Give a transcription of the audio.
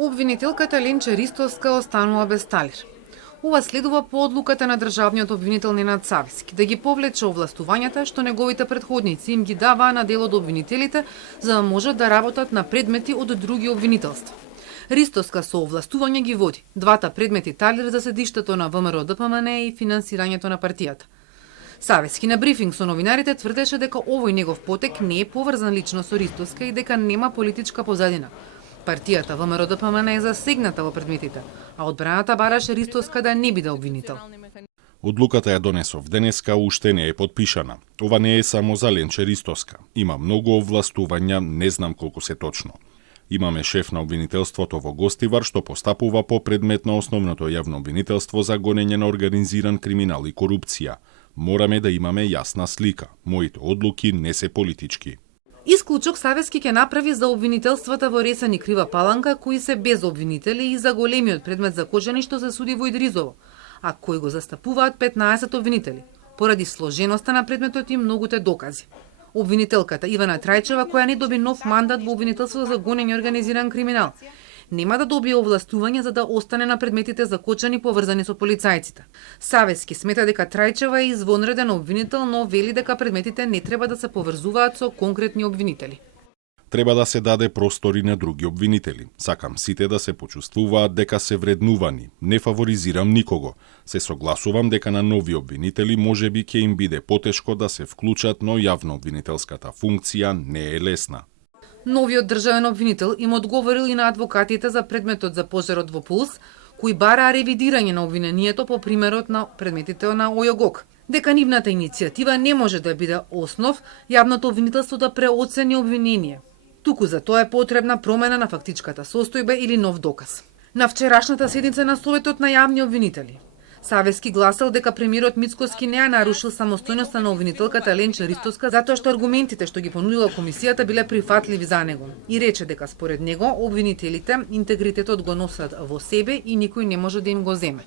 Обвинителката Ленче Ристовска останува без талер. Ова следува по одлуката на државниот обвинител Ненад Савески да ги повлече овластувањата што неговите претходници им ги даваа на дел од обвинителите за да можат да работат на предмети од други обвинителства. Ристовска со овластување ги води двата предмети талер за седиштето на ВМРО ДПМН и финансирањето на партијата. Савески на брифинг со новинарите тврдеше дека овој негов потек не е поврзан лично со Ристовска и дека нема политичка позадина. Партијата ВМРО ДПМН е засегната во предметите, а одбраната бараше Ристовска да не биде обвинител. Одлуката ја донесов денеска, уште не е подпишана. Ова не е само за Ленче Ристовска. Има многу овластувања, не знам колку се точно. Имаме шеф на обвинителството во Гостивар што постапува по предмет на основното јавно обвинителство за гонење на организиран криминал и корупција. Мораме да имаме јасна слика. Моите одлуки не се политички. Исклучок Савески ќе направи за обвинителствата во Ресен и Крива Паланка, кои се без обвинители, и за големиот предмет за Кочани што се суди во Идризово, а кои го застапуваат 15 обвинители, поради сложеноста на предметот и многуте докази. Обвинителката Ивана Трајчева, која не доби нов мандат во обвинителството за гонење организиран криминал, нема да добие овластување за да остане на предметите за Кочани поврзани со полицајците. Савески смета дека Трајчева е извонреден обвинител, но вели дека предметите не треба да се поврзуваат со конкретни обвинители. Треба да се даде простори на други обвинители. Сакам сите да се почувствуваат дека се вреднувани. Не фаворизирам никого. Се согласувам дека на нови обвинители можеби ќе им биде потешко да се вклучат, но јавно обвинителската функција не е лесна. Новиот државен обвинител им одговорил и на адвокатите за предметот за пожарот во Пулс, кои бараа ревидирање на обвинението по примерот на предметите на ОЈОГОК. Дека нивната иницијатива не може да биде основ јавното обвинителство да преоцени обвинение. Туку за тоа е потребна промена на фактичката состојба или нов доказ. На вчерашната седница на Советот на јавни обвинители, Савески гласал дека премиерот Мицкоски не ја нарушил самостојноста на обвинителката Ленче Ристовска затоа што аргументите што ги понудила комисијата биле прифатливи за него и рече дека според него обвинителите интегритетот го носат во себе и никој не може да им го земе.